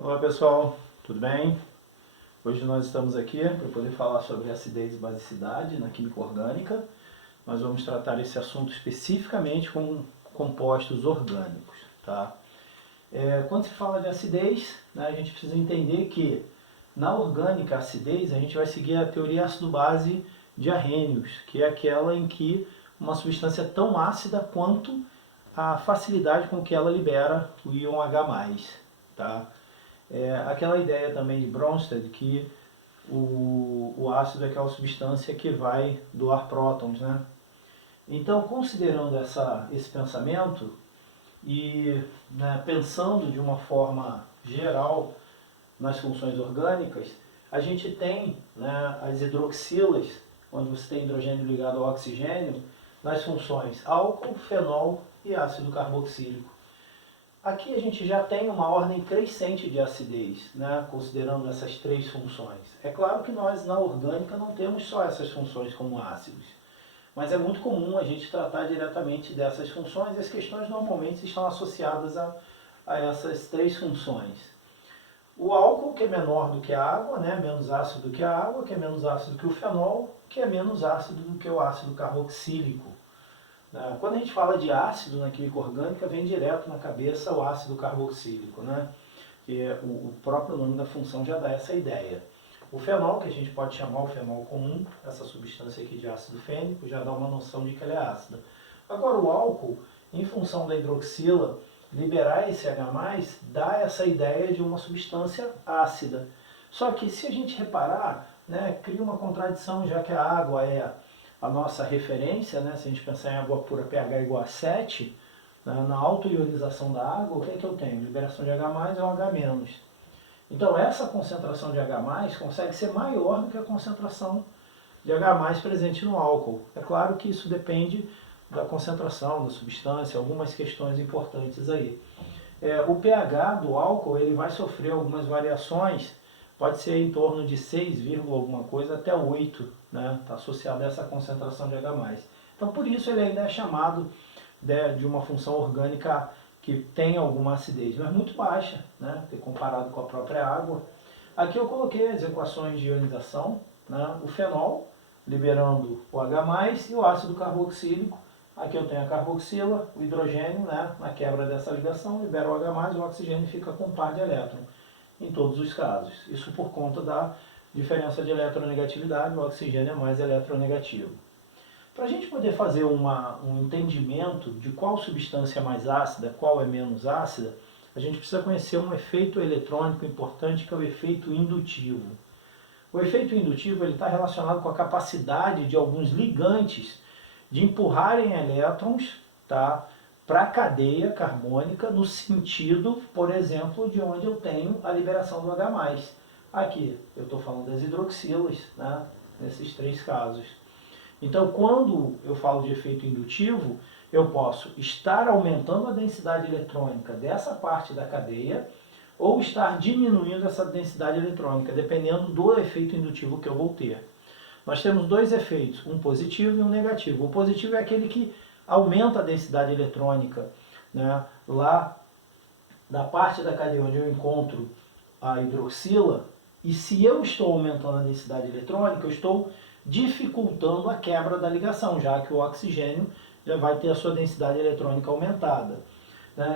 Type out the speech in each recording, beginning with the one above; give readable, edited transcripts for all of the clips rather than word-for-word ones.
Olá pessoal, tudo bem? Hoje nós estamos aqui para poder falar sobre acidez e basicidade na química orgânica. Nós vamos tratar esse assunto especificamente com compostos orgânicos, tá? Quando se fala de acidez, né, a gente precisa entender que na orgânica a acidez a gente vai seguir a teoria ácido-base de Arrhenius, que é aquela em que uma substância é tão ácida quanto a facilidade com que ela libera o íon H+, tá? Aquela ideia também de Bronsted que o ácido é aquela substância que vai doar prótons, né? Então, considerando esse pensamento e, né, pensando de uma forma geral nas funções orgânicas, a gente tem, né, as hidroxilas, onde você tem hidrogênio ligado ao oxigênio, nas funções álcool, fenol e ácido carboxílico. Aqui a gente já tem uma ordem crescente de acidez, né, considerando essas três funções. É claro que nós, na orgânica, não temos só essas funções como ácidos, mas é muito comum a gente tratar diretamente dessas funções e as questões normalmente estão associadas a essas três funções. O álcool, que é menor do que a água, né, menos ácido do que a água, que é menos ácido que o fenol, que é menos ácido do que o ácido carboxílico. Quando a gente fala de ácido na química orgânica, vem direto na cabeça o ácido carboxílico, né? Que o próprio nome da função já dá essa ideia. O fenol, que a gente pode chamar o fenol comum, essa substância aqui de ácido fênico, já dá uma noção de que ela é ácida. Agora o álcool, em função da hidroxila, liberar esse H+, dá essa ideia de uma substância ácida. Só que se a gente reparar, né, cria uma contradição, já que a água é a nossa referência, né, se a gente pensar em água pura pH igual a 7, né, na autoionização da água, o que é que eu tenho? Liberação de H+, é o H-. Então essa concentração de H+, consegue ser maior do que a concentração de H+ presente no álcool. É claro que isso depende da concentração da substância, algumas questões importantes aí. O pH do álcool ele vai sofrer algumas variações, pode ser em torno de 6, alguma coisa até 8, né? Está associado a essa concentração de H+. Então por isso ele ainda é chamado de uma função orgânica que tem alguma acidez, mas muito baixa, né? Comparado com a própria água. Aqui eu coloquei as equações de ionização, né? O fenol liberando o H+, e o ácido carboxílico. Aqui eu tenho a carboxila, o hidrogênio, né, na quebra dessa ligação, libera o H+, o oxigênio fica com um par de elétrons, em todos os casos. Isso por conta da diferença de eletronegatividade, o oxigênio é mais eletronegativo. Para a gente poder fazer um entendimento de qual substância é mais ácida, qual é menos ácida, a gente precisa conhecer um efeito eletrônico importante, que é o efeito indutivo. O efeito indutivo está relacionado com a capacidade de alguns ligantes de empurrarem elétrons, tá, para a cadeia carbônica no sentido, por exemplo, de onde eu tenho a liberação do H+. Aqui eu estou falando das hidroxilas, né, nesses três casos. Então, quando eu falo de efeito indutivo, eu posso estar aumentando a densidade eletrônica dessa parte da cadeia ou estar diminuindo essa densidade eletrônica, dependendo do efeito indutivo que eu vou ter. Nós temos dois efeitos, um positivo e um negativo. O positivo é aquele que aumenta a densidade eletrônica, né, lá da parte da cadeia onde eu encontro a hidroxila, e se eu estou aumentando a densidade eletrônica, eu estou dificultando a quebra da ligação, já que o oxigênio já vai ter a sua densidade eletrônica aumentada.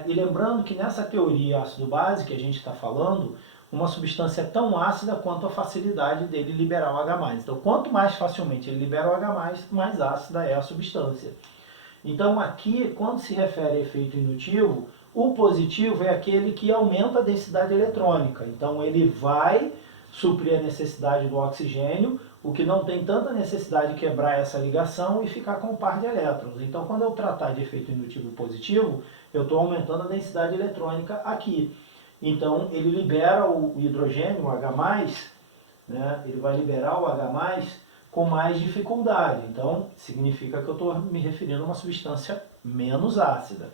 E lembrando que nessa teoria ácido-base que a gente está falando, uma substância é tão ácida quanto a facilidade dele liberar o H+. Então, quanto mais facilmente ele libera o H+, mais ácida é a substância. Então, aqui, quando se refere a efeito indutivo, o positivo é aquele que aumenta a densidade eletrônica. Então, ele vai suprir a necessidade do oxigênio, o que não tem tanta necessidade de quebrar essa ligação e ficar com um par de elétrons. Então, quando eu tratar de efeito indutivo positivo, eu estou aumentando a densidade eletrônica aqui. Então, ele libera o hidrogênio, o H+, né, ele vai liberar o H+, com mais dificuldade. Então, significa que eu estou me referindo a uma substância menos ácida.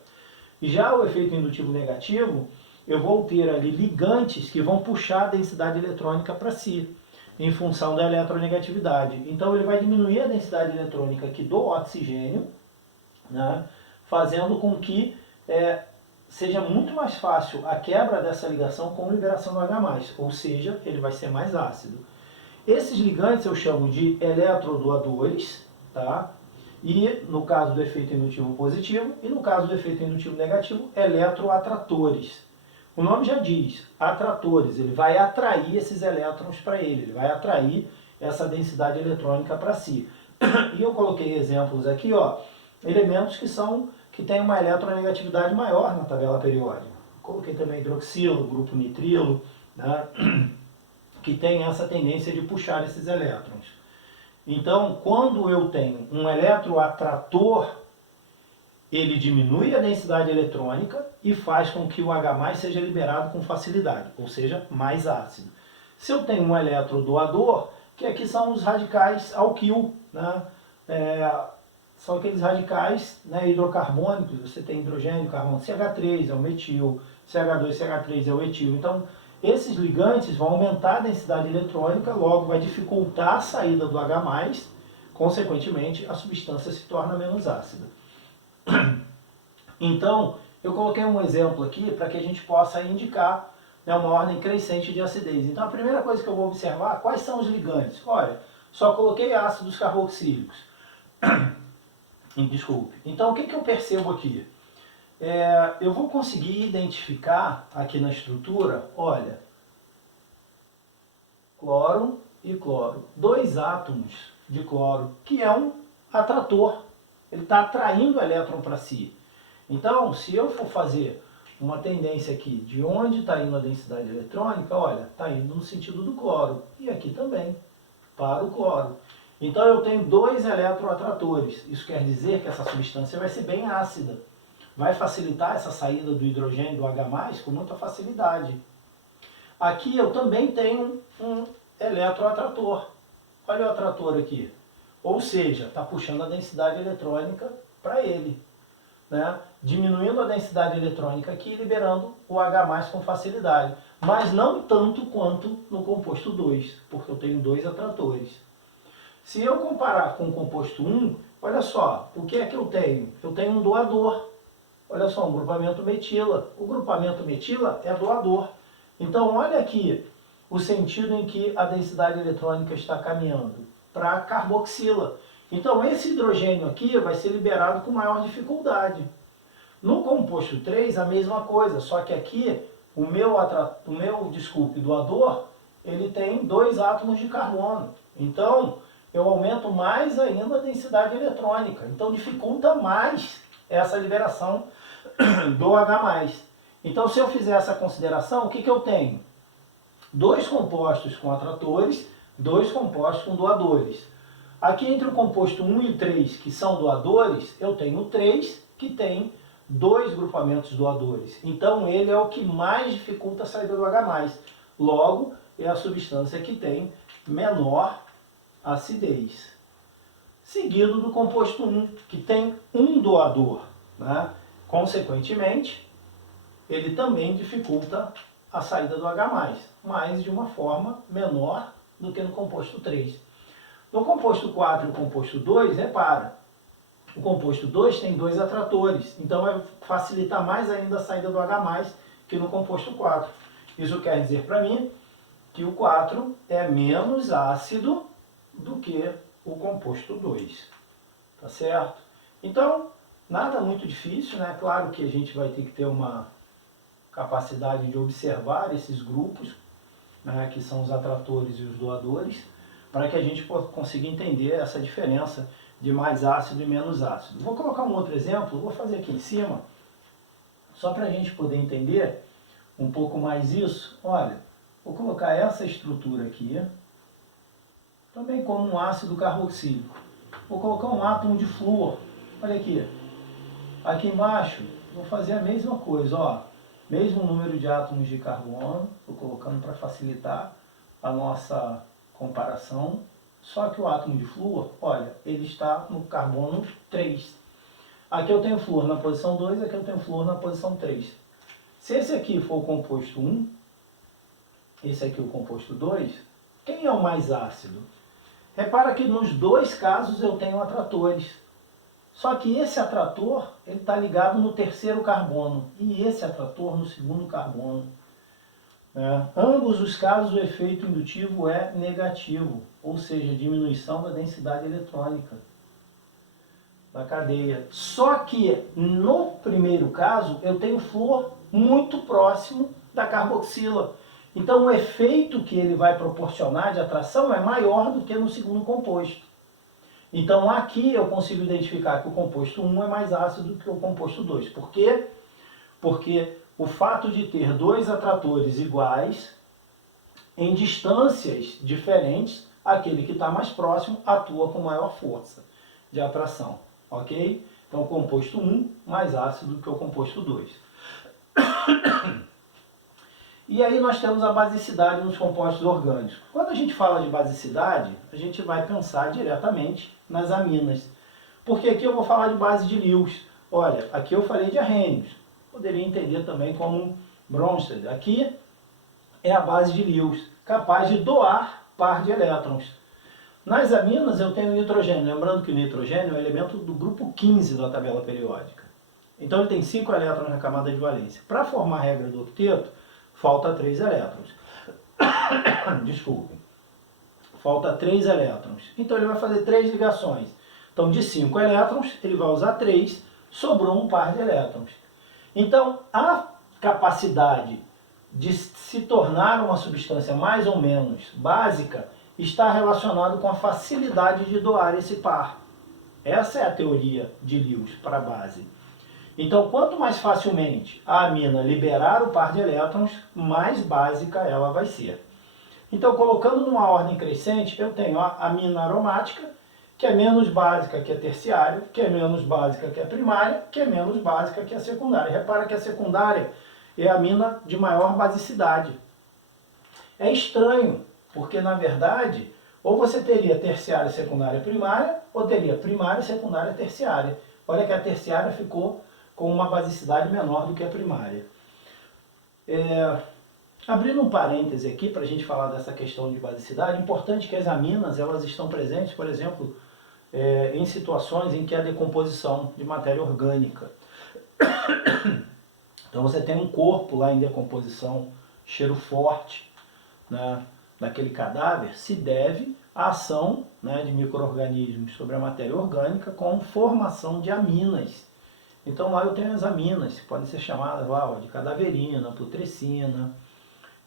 E já o efeito indutivo negativo, eu vou ter ali ligantes que vão puxar a densidade eletrônica para si, em função da eletronegatividade. Então ele vai diminuir a densidade eletrônica aqui do oxigênio, né, fazendo com que seja muito mais fácil a quebra dessa ligação com liberação do H+, ou seja, ele vai ser mais ácido. Esses ligantes eu chamo de eletrodoadores, tá? E no caso do efeito indutivo positivo, e no caso do efeito indutivo negativo, eletroatratores. O nome já diz, atratores, ele vai atrair esses elétrons para ele vai atrair essa densidade eletrônica para si. E eu coloquei exemplos aqui, ó, elementos que têm uma eletronegatividade maior na tabela periódica. Coloquei também hidroxilo, grupo nitrilo, né, que tem essa tendência de puxar esses elétrons. Então, quando eu tenho um eletroatrator, ele diminui a densidade eletrônica e faz com que o H+ seja liberado com facilidade, ou seja, mais ácido. Se eu tenho um eletrodoador, que aqui são os radicais alquil, né? São aqueles radicais, né, hidrocarbônicos, você tem hidrogênio, carbono, CH3 é o metil, CH2, CH3 é o etil. Então, esses ligantes vão aumentar a densidade eletrônica, logo vai dificultar a saída do H+, consequentemente a substância se torna menos ácida. Então, eu coloquei um exemplo aqui para que a gente possa indicar, né, uma ordem crescente de acidez. Então, a primeira coisa que eu vou observar, quais são os ligantes? Olha, só coloquei ácidos carboxílicos. Desculpe. Então, o que eu percebo aqui? Eu vou conseguir identificar aqui na estrutura, olha, cloro e cloro. 2 átomos de cloro, que é um atrator. Ele está atraindo o elétron para si. Então, se eu for fazer uma tendência aqui de onde está indo a densidade eletrônica, olha, está indo no sentido do cloro. E aqui também, para o cloro. Então eu tenho 2 eletroatratores. Isso quer dizer que essa substância vai ser bem ácida. Vai facilitar essa saída do hidrogênio do H+ com muita facilidade. Aqui eu também tenho um eletroatrator. Olha o atrator aqui. Ou seja, está puxando a densidade eletrônica para ele, né? Diminuindo a densidade eletrônica aqui e liberando o H+ com facilidade. Mas não tanto quanto no composto 2, porque eu tenho 2 atratores. Se eu comparar com o composto 1, olha só, o que é que eu tenho? Eu tenho um doador. Olha só, um grupamento metila. O grupamento metila é doador. Então, olha aqui o sentido em que a densidade eletrônica está caminhando para a carboxila. Então, esse hidrogênio aqui vai ser liberado com maior dificuldade. No composto 3, a mesma coisa, só que aqui o meu doador, ele tem 2 átomos de carbono. Então, eu aumento mais ainda a densidade eletrônica. Então, dificulta mais essa liberação do H+. Então, se eu fizer essa consideração, o que eu tenho? 2 compostos com atratores, 2 compostos com doadores. Aqui entre o composto 1 e o 3, que são doadores, eu tenho o 3, que tem 2 grupamentos doadores. Então, ele é o que mais dificulta a saída do H+. Logo, é a substância que tem menor acidez. Seguido do composto 1, que tem um doador, né? Consequentemente, ele também dificulta a saída do H+, mas de uma forma menor do que no composto 3. No composto 4 e o composto 2, repara, o composto 2 tem 2 atratores, então vai facilitar mais ainda a saída do H+, que no composto 4. Isso quer dizer para mim que o 4 é menos ácido do que o composto 2. Tá certo? Então, nada muito difícil, né? Claro que a gente vai ter que ter uma capacidade de observar esses grupos, né, que são os atratores e os doadores, para que a gente consiga entender essa diferença de mais ácido e menos ácido. Vou colocar um outro exemplo, vou fazer aqui em cima, só para a gente poder entender um pouco mais isso. Olha, vou colocar essa estrutura aqui, também como um ácido carboxílico. Vou colocar um átomo de flúor, olha aqui. Aqui embaixo, vou fazer a mesma coisa, ó. Mesmo número de átomos de carbono, estou colocando para facilitar a nossa comparação, só que o átomo de flúor, olha, ele está no carbono 3. Aqui eu tenho flúor na posição 2, aqui eu tenho flúor na posição 3. Se esse aqui for o composto 1, esse aqui o composto 2, quem é o mais ácido? Repara que nos 2 casos eu tenho atratores. Só que esse atrator ele está ligado no terceiro carbono e esse atrator no segundo carbono. Ambos os casos o efeito indutivo é negativo, ou seja, diminuição da densidade eletrônica da cadeia. Só que no primeiro caso eu tenho flúor muito próximo da carboxila. Então o efeito que ele vai proporcionar de atração é maior do que no segundo composto. Então aqui eu consigo identificar que o composto 1 é mais ácido do que o composto 2. Por quê? Porque o fato de ter dois atratores iguais, em distâncias diferentes, aquele que está mais próximo atua com maior força de atração. Ok? Então o composto 1 mais ácido do que o composto 2. E aí nós temos a basicidade nos compostos orgânicos. Quando a gente fala de basicidade, a gente vai pensar diretamente nas aminas. Porque aqui eu vou falar de base de Lewis. Olha, aqui eu falei de Arrhenius. Poderia entender também como Bronsted. Aqui é a base de Lewis, capaz de doar par de elétrons. Nas aminas eu tenho nitrogênio. Lembrando que o nitrogênio é o elemento do grupo 15 da tabela periódica. Então ele tem 5 elétrons na camada de valência. Para formar a regra do octeto, falta 3 elétrons. Desculpem. Falta 3 elétrons. Então ele vai fazer 3 ligações. Então de 5 elétrons, ele vai usar 3, sobrou um par de elétrons. Então a capacidade de se tornar uma substância mais ou menos básica está relacionado com a facilidade de doar esse par. Essa é a teoria de Lewis para a base. Então, quanto mais facilmente a amina liberar o par de elétrons, mais básica ela vai ser. Então, colocando numa ordem crescente, eu tenho a amina aromática, que é menos básica que a terciária, que é menos básica que a primária, que é menos básica que a secundária. Repara que a secundária é a amina de maior basicidade. É estranho, porque na verdade, ou você teria terciária, secundária, primária, ou teria primária, secundária, terciária. Olha que a terciária ficou com uma basicidade menor do que a primária. Abrindo um parêntese aqui para a gente falar dessa questão de basicidade, é importante que as aminas elas estão presentes, por exemplo, em situações em que há decomposição de matéria orgânica. Então você tem um corpo lá em decomposição, cheiro forte, né, daquele cadáver, se deve à ação, né, de micro-organismos sobre a matéria orgânica com formação de aminas. Então lá eu tenho as aminas, que podem ser chamadas lá, de cadaverina, putrescina.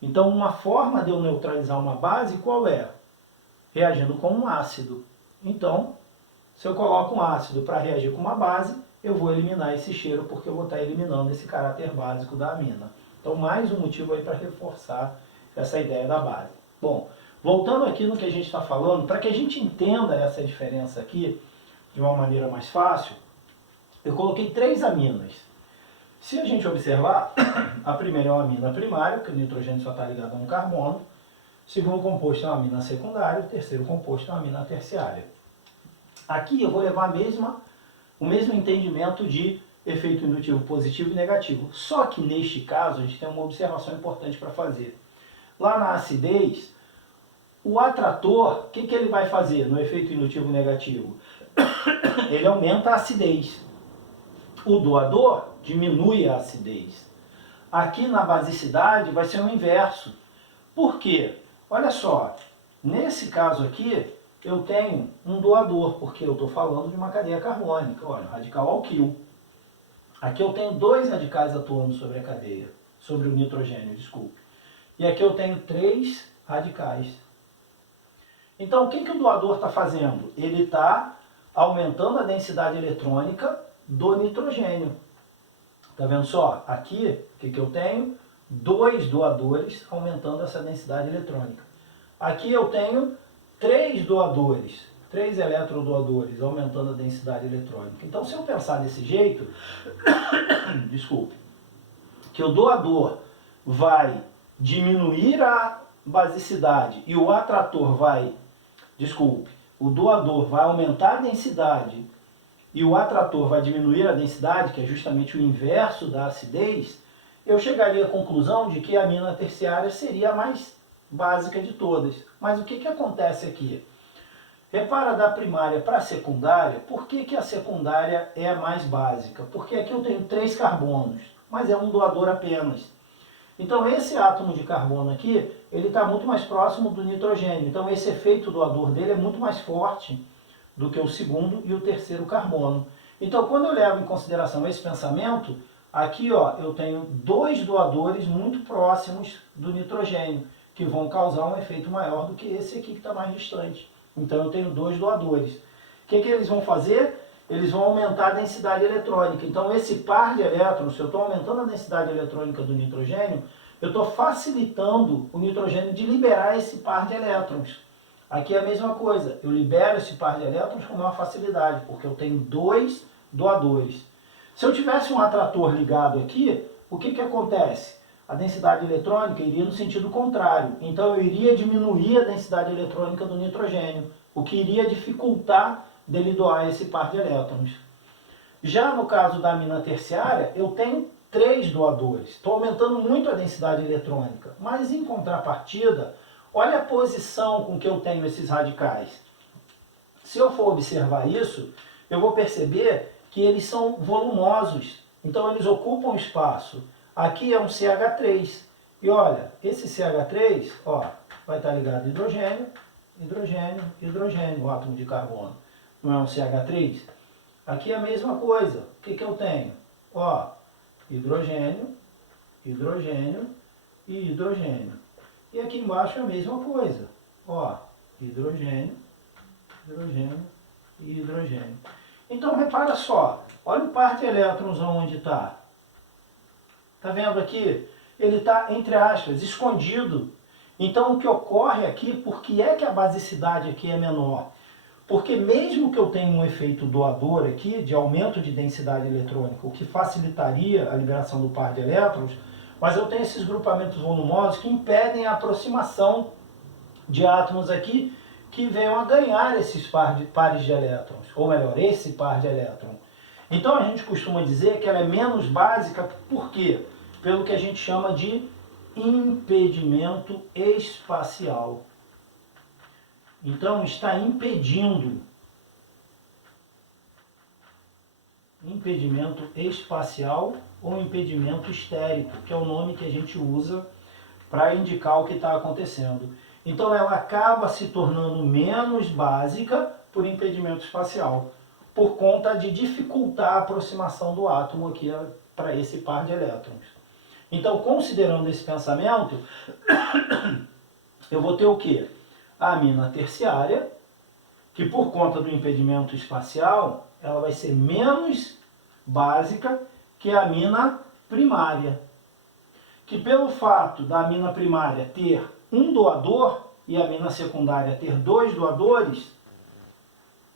Então uma forma de eu neutralizar uma base, qual é? Reagindo com um ácido. Então, se eu coloco um ácido para reagir com uma base, eu vou eliminar esse cheiro, porque eu vou estar eliminando esse caráter básico da amina. Então mais um motivo aí para reforçar essa ideia da base. Bom, voltando aqui no que a gente está falando, para que a gente entenda essa diferença aqui de uma maneira mais fácil, eu coloquei 3 aminas. Se a gente observar, a primeira é uma amina primária, que o nitrogênio só está ligado a um carbono. O segundo composto é uma amina secundária. O terceiro composto é uma amina terciária. Aqui eu vou levar o mesmo entendimento de efeito indutivo positivo e negativo. Só que neste caso a gente tem uma observação importante para fazer. Lá na acidez, o atrator, o que ele vai fazer no efeito indutivo negativo? Ele aumenta a acidez. O doador diminui a acidez. Aqui na basicidade vai ser o inverso. Por quê? Olha só, nesse caso aqui eu tenho um doador, porque eu estou falando de uma cadeia carbônica. Olha, radical alquil. Aqui eu tenho 2 radicais atuando sobre a cadeia, sobre o nitrogênio, desculpe. E aqui eu tenho 3 radicais. Então o que o doador está fazendo? Ele está aumentando a densidade eletrônica do nitrogênio. Tá vendo só? Aqui, o que eu tenho? 2 doadores aumentando essa densidade eletrônica. Aqui eu tenho 3 doadores, 3 eletrodoadores aumentando a densidade eletrônica. Então, se eu pensar desse jeito, desculpe, que o doador vai diminuir a basicidade e o atrator vai, o doador vai aumentar a densidade e o atrator vai diminuir a densidade, que é justamente o inverso da acidez, eu chegaria à conclusão de que a amina terciária seria a mais básica de todas. Mas o que acontece aqui? Repara da primária para a secundária, por que a secundária é a mais básica? Porque aqui eu tenho 3 carbonos, mas é um doador apenas. Então esse átomo de carbono aqui, ele está muito mais próximo do nitrogênio. Então esse efeito doador dele é muito mais forte do que o segundo e o terceiro carbono. Então quando eu levo em consideração esse pensamento, aqui ó, eu tenho 2 doadores muito próximos do nitrogênio, que vão causar um efeito maior do que esse aqui que está mais distante. Então eu tenho 2 doadores. O que eles vão fazer? Eles vão aumentar a densidade eletrônica. Então esse par de elétrons, se eu estou aumentando a densidade eletrônica do nitrogênio, eu estou facilitando o nitrogênio de liberar esse par de elétrons. Aqui é a mesma coisa, eu libero esse par de elétrons com maior facilidade, porque eu tenho 2 doadores. Se eu tivesse um atrator ligado aqui, o que acontece? A densidade eletrônica iria no sentido contrário. Então eu iria diminuir a densidade eletrônica do nitrogênio, o que iria dificultar dele doar esse par de elétrons. Já no caso da amina terciária, eu tenho 3 doadores. Estou aumentando muito a densidade eletrônica, mas em contrapartida, olha a posição com que eu tenho esses radicais. Se eu for observar isso, eu vou perceber que eles são volumosos. Então eles ocupam espaço. Aqui é um CH3. E olha, esse CH3, ó, vai estar ligado a hidrogênio, hidrogênio, hidrogênio, o átomo de carbono. Não é um CH3? Aqui é a mesma coisa. O que eu tenho? Ó, hidrogênio, hidrogênio e hidrogênio. E aqui embaixo é a mesma coisa. Ó, hidrogênio, hidrogênio e hidrogênio. Então repara só, olha o par de elétrons onde está. Está vendo aqui? Ele está, entre aspas, escondido. Então o que ocorre aqui, por que é que a basicidade aqui é menor? Porque mesmo que eu tenha um efeito doador aqui, de aumento de densidade eletrônica, o que facilitaria a liberação do par de elétrons, mas eu tenho esses grupamentos volumosos que impedem a aproximação de átomos aqui que venham a ganhar esses pares de elétrons, ou melhor, esse par de elétrons. Então a gente costuma dizer que ela é menos básica, por quê? Pelo que a gente chama de impedimento espacial. Então está impedindo. Impedimento espacial ou impedimento estérico, que é o nome que a gente usa para indicar o que está acontecendo. Então ela acaba se tornando menos básica por impedimento espacial, por conta de dificultar a aproximação do átomo aqui para esse par de elétrons. Então, considerando esse pensamento, eu vou ter o quê? A amina terciária, que por conta do impedimento espacial, ela vai ser menos básica que a amina primária. Que pelo fato da amina primária ter um doador e a amina secundária ter 2 doadores,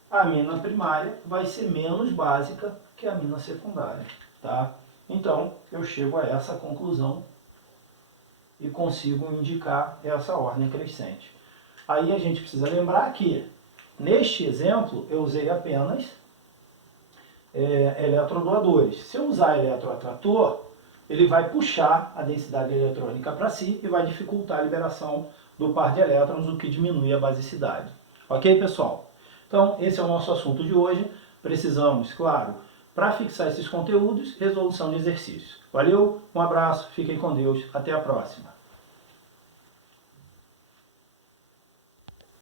a amina primária vai ser menos básica que a amina secundária, tá? Então, eu chego a essa conclusão e consigo indicar essa ordem crescente. Aí a gente precisa lembrar que, neste exemplo, eu usei apenas eletrodoadores. Se eu usar eletroatrator, ele vai puxar a densidade eletrônica para si e vai dificultar a liberação do par de elétrons, o que diminui a basicidade. Ok, pessoal? Então, esse é o nosso assunto de hoje. Precisamos, claro, para fixar esses conteúdos, resolução de exercícios. Valeu, um abraço, fiquem com Deus, até a próxima.